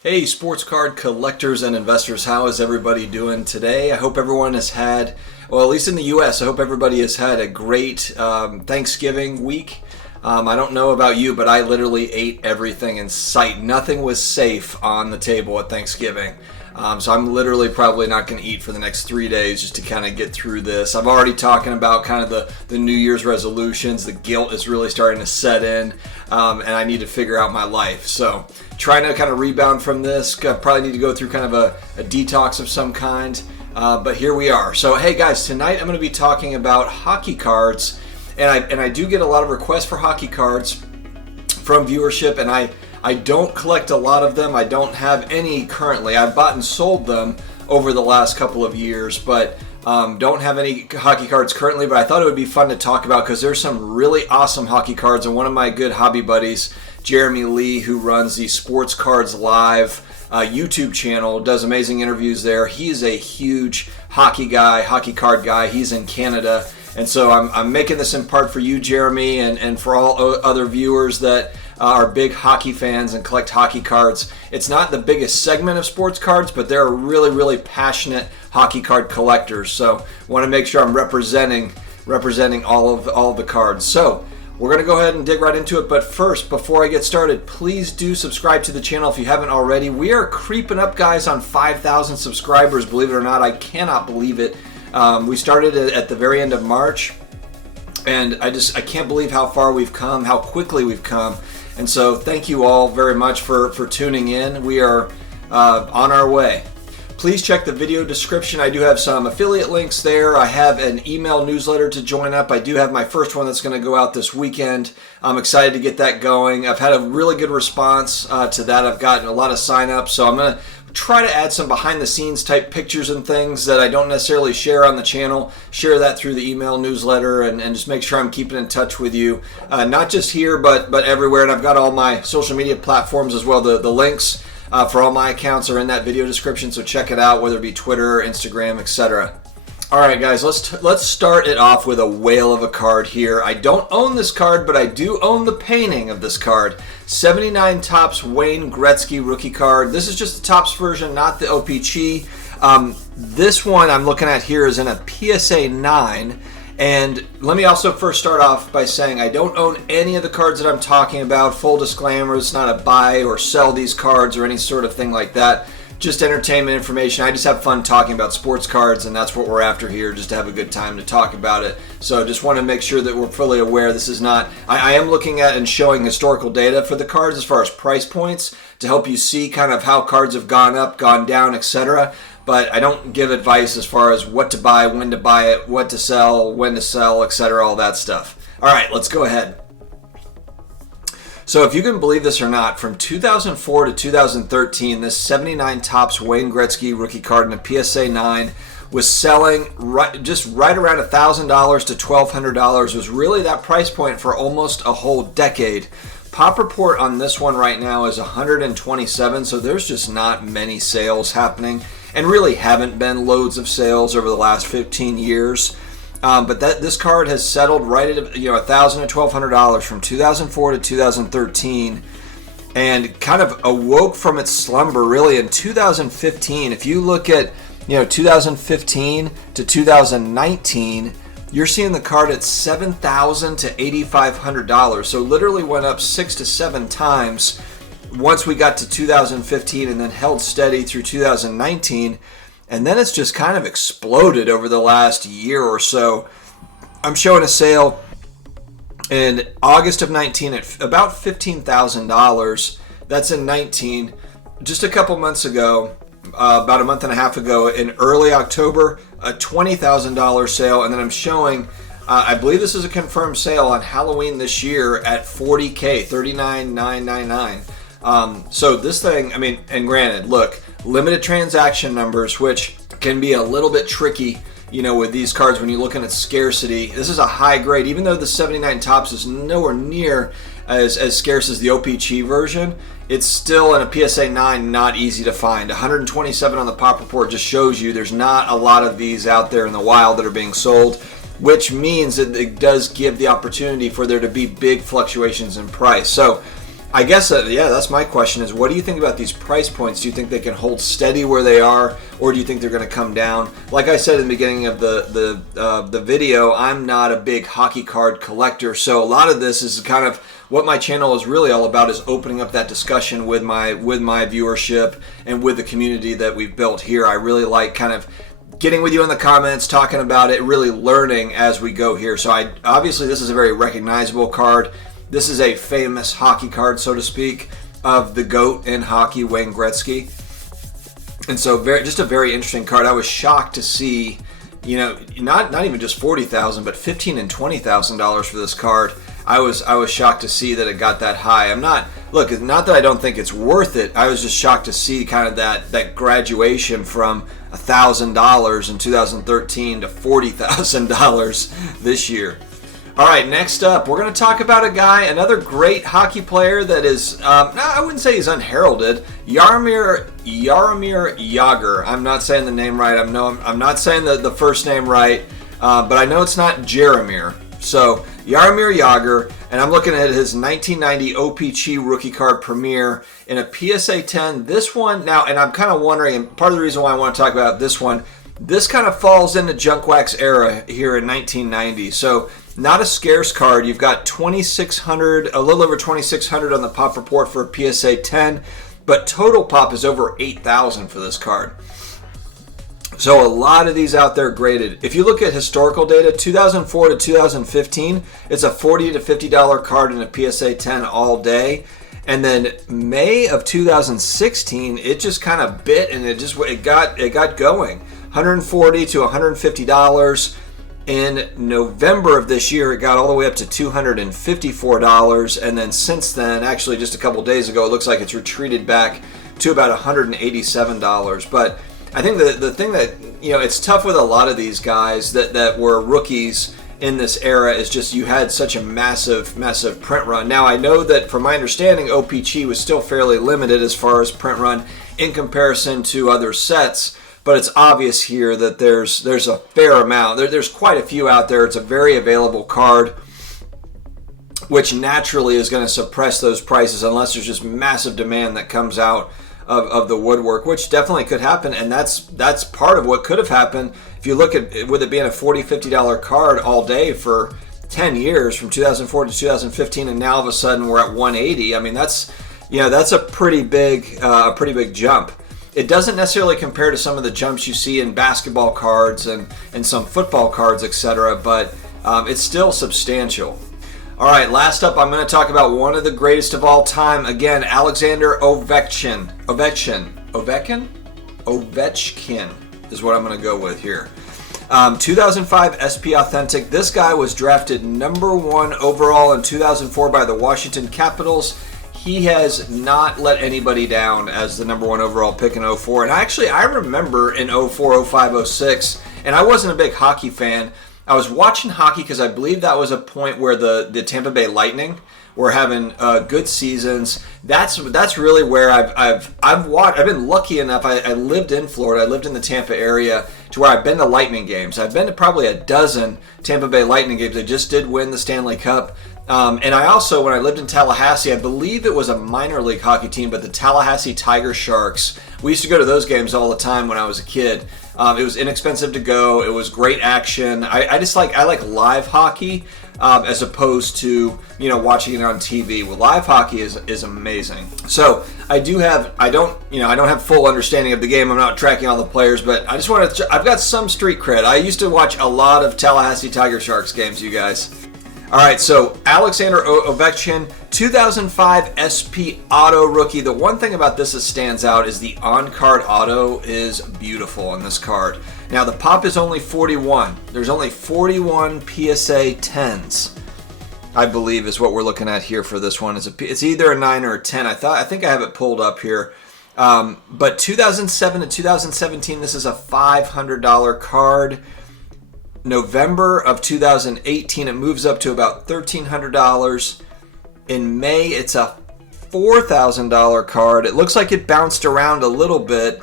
Hey, sports card collectors and investors, how is everybody doing today? I hope everyone has had, well, at least in the US, I hope everybody has had a great Thanksgiving week. I don't know about you, but I literally ate everything in sight. Nothing was safe on the table at Thanksgiving. So I'm literally probably not going to eat for the next 3 days just to kind of get through this. I'm already talking about kind of the New Year's resolutions. The guilt is really starting to set in, and I need to figure out my life. So trying to kind of rebound from this. I probably need to go through kind of a detox of some kind, but here we are. So hey guys, tonight I'm going to be talking about hockey cards, and I do get a lot of requests for hockey cards from viewership, and I don't collect a lot of them. I don't have any currently. I've bought and sold them over the last couple of years, but don't have any hockey cards currently. But I thought it would be fun to talk about because there's some really awesome hockey cards, and one of my good hobby buddies, Jeremy Lee, who runs the Sportcards Live YouTube channel, does amazing interviews there. He's a huge hockey card guy. He's in Canada. And so I'm making this in part for you, Jeremy, and for all other viewers that are big hockey fans and collect hockey cards. It's not the biggest segment of sports cards, but they're really, really passionate hockey card collectors. So I want to make sure I'm representing all of the cards. So we're going to go ahead and dig right into it. But first, before I get started, please do subscribe to the channel if you haven't already. We are creeping up, guys, on 5,000 subscribers. Believe it or not, I cannot believe it. We started at the very end of March, and I can't believe how far we've come, how quickly we've come. And so thank you all very much for tuning in. We are on our way. Please check the video description. I do have some affiliate links there. I have an email newsletter to join up. I do have my first one that's going to go out this weekend. I'm excited to get that going. I've had a really good response to that. I've gotten a lot of sign-ups, so I'm going to try to add some behind-the-scenes type pictures and things that I don't necessarily share on the channel. Share that through the email newsletter, and just make sure I'm keeping in touch with you, not just here but everywhere. And I've got all my social media platforms as well. The links for all my accounts are in that video description, so check it out, whether it be Twitter, Instagram, etc. All right, guys, let's start it off with a whale of a card here. I don't own this card, but I do own the painting of this card. 79 Topps Wayne Gretzky rookie card. This is just the Topps version, not the OPC. This one I'm looking at here is in a PSA 9. And let me also first start off by saying I don't own any of the cards that I'm talking about. Full disclaimer, it's not a buy or sell these cards or any sort of thing like that. Just entertainment information. I just have fun talking about sports cards, and that's what we're after here, just to have a good time to talk about it. So just want to make sure that we're fully aware this is not, I am looking at and showing historical data for the cards as far as price points to help you see kind of how cards have gone up, gone down, etc. But I don't give advice as far as what to buy, when to buy it, what to sell, when to sell, etc., all that stuff. All right, let's go ahead. So if you can believe this or not, from 2004 to 2013, this 79 Topps Wayne Gretzky rookie card in a PSA 9 was selling just right around $1,000 to $1,200. Was really that price point for almost a whole decade. Pop report on this one right now is 127, so there's just not many sales happening, and really haven't been loads of sales over the last 15 years. But this card has settled right at $1,000 to $1,200 from 2004 to 2013, and kind of awoke from its slumber really in 2015. If you look at 2015 to 2019, you're seeing the card at $7,000 to $8,500. So literally went up 6 to 7 times once we got to 2015, and then held steady through 2019. And then it's just kind of exploded over the last year or so. I'm showing a sale in August of 19 at about $15,000. That's in 19. Just a couple months ago, about a month and a half ago, in early October, a $20,000 sale. And then I'm showing, I believe this is a confirmed sale on Halloween this year at $40K, $39,999. So this thing, I mean, and granted, look, limited transaction numbers, which can be a little bit tricky, with these cards when you're looking at scarcity. This is a high grade, even though the 79 Topps is nowhere near as scarce as the OPC version. It's still in a PSA 9 not easy to find. 127 on the pop report just shows you there's not a lot of these out there in the wild that are being sold, which means that it does give the opportunity for there to be big fluctuations in price. So I guess, yeah, that's my question is, what do you think about these price points? Do you think they can hold steady where they are, or do you think they're going to come down? Like I said in the beginning of the video, I'm not a big hockey card collector, so a lot of this is kind of what my channel is really all about, is opening up that discussion with my viewership and with the community that we've built here. I really like kind of getting with you in the comments, talking about it, really learning as we go here. So obviously this is a very recognizable card. This is a famous hockey card, so to speak, of the GOAT in hockey, Wayne Gretzky. And so just a very interesting card. I was shocked to see, you know, not even just $40,000, but $15,000 and $20,000 for this card. I was shocked to see that it got that high. not that I don't think it's worth it. I was just shocked to see kind of that graduation from $1,000 in 2013 to $40,000 this year. All right, next up, we're going to talk about another great hockey player that is, I wouldn't say he's unheralded, Jaromir Jagr. I'm not saying the name right. I'm not saying the first name right, but I know it's not Jaromir. So, Jaromir Jagr, and I'm looking at his 1990 OPC rookie card premiere in a PSA 10. This one, now, and I'm kind of wondering, and part of the reason why I want to talk about this one, this kind of falls into junk wax era here in 1990. So, not a scarce card. You've got 2,600, a little over 2,600 on the pop report for a PSA 10, but total pop is over 8,000 for this card. So a lot of these out there graded. If you look at historical data, 2004 to 2015, it's a $40 to $50 card in a PSA 10 all day. And then May of 2016, it just kind of bit and it got going. $140 to $150. In November of this year, it got all the way up to $254, and then since then, actually just a couple days ago, it looks like it's retreated back to about $187. But I think the thing that, you know, it's tough with a lot of these guys that were rookies in this era is just you had such a massive print run. Now, I know that from my understanding, OPC was still fairly limited as far as print run in comparison to other sets. But it's obvious here that there's a fair amount. There's quite a few out there. It's a very available card, which naturally is going to suppress those prices unless there's just massive demand that comes out of the woodwork, which definitely could happen. And that's part of what could have happened. If you look at with it being a $40, $50 card all day for 10 years, from 2004 to 2015, and now all of a sudden we're at 180. I mean, that's a pretty big jump. It doesn't necessarily compare to some of the jumps you see in basketball cards and some football cards, etc., but it's still substantial. All right, last up, I'm going to talk about one of the greatest of all time. Again, Alexander Ovechkin. Ovechkin is what I'm going to go with here. 2005 SP Authentic. This guy was drafted #1 overall in 2004 by the Washington Capitals. He has not let anybody down as the #1 overall pick in 04. And I remember in 04, 05, 06, and I wasn't a big hockey fan. I was watching hockey because I believe that was a point where the Tampa Bay Lightning were having good seasons. That's really where I've been lucky enough. I lived in Florida. I lived in the Tampa area to where I've been to Lightning games. I've been to probably a dozen Tampa Bay Lightning games. They just did win the Stanley Cup. And I also, when I lived in Tallahassee, I believe it was a minor league hockey team, but the Tallahassee Tiger Sharks, we used to go to those games all the time when I was a kid. It was inexpensive to go. It was great action. I like live hockey as opposed to, watching it on TV. Well, live hockey is amazing. So I don't have full understanding of the game. I'm not tracking all the players, but I just want to, I've got some street cred. I used to watch a lot of Tallahassee Tiger Sharks games, you guys. All right, so Alexander Ovechkin, 2005 SP Auto Rookie. The one thing about this that stands out is the on-card auto is beautiful on this card. Now, the pop is only 41. There's only 41 PSA 10s, I believe, is what we're looking at here for this one. It's either a 9 or a 10. I think I have it pulled up here. But 2007 to 2017, this is a $500 card. November of 2018, it moves up to about $1,300. In May, it's a $4,000 card. It looks like it bounced around a little bit.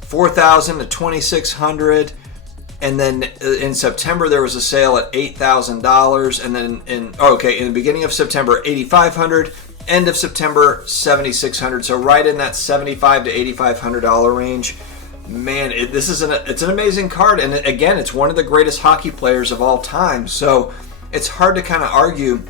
$4,000 to $2,600. And then in September, there was a sale at $8,000. And then in the beginning of September, $8,500. End of September, $7,600. So right in that $7,500 to $8,500 range. Man, it's an amazing card, and again, it's one of the greatest hockey players of all time. So it's hard to kind of argue.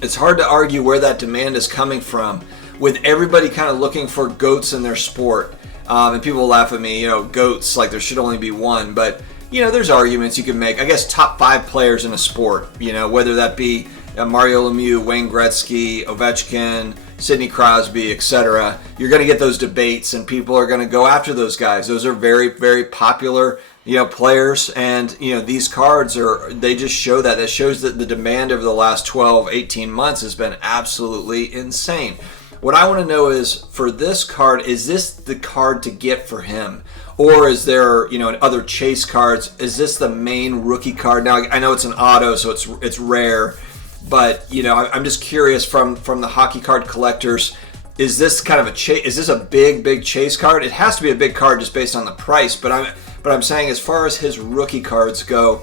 It's hard to argue where that demand is coming from, with everybody kind of looking for GOATs in their sport. And people laugh at me, GOATs, like there should only be one. But, there's arguments you can make. I guess top 5 players in a sport, whether that be Mario Lemieux, Wayne Gretzky, Ovechkin, Sidney Crosby, etc. You're going to get those debates, and people are going to go after those guys. Those are very, very popular, players, and these cards they just show that. That shows that the demand over the last 12, 18 months has been absolutely insane. What I want to know is, for this card, is this the card to get for him? Or is there, other chase cards? Is this the main rookie card? Now, I know it's an auto, so it's rare. But, I'm just curious from the hockey card collectors, is this kind of is this a big chase card? It has to be a big card just based on the price, but I'm saying, as far as his rookie cards go,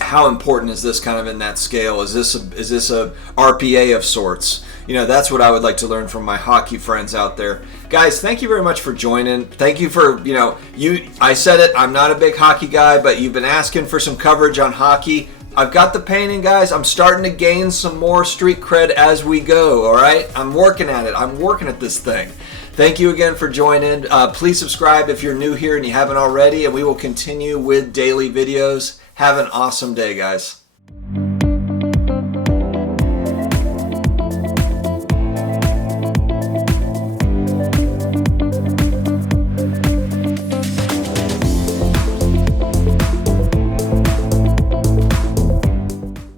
how important is this kind of in that scale? Is this a RPA of sorts? That's what I would like to learn from my hockey friends out there. Guys, thank you very much for joining. Thank you for, I said it, I'm not a big hockey guy, but you've been asking for some coverage on hockey. I've got the painting, guys. I'm starting to gain some more street cred as we go, all right? I'm working at it. I'm working at this thing. Thank you again for joining. Please subscribe if you're new here and you haven't already, and we will continue with daily videos. Have an awesome day, guys.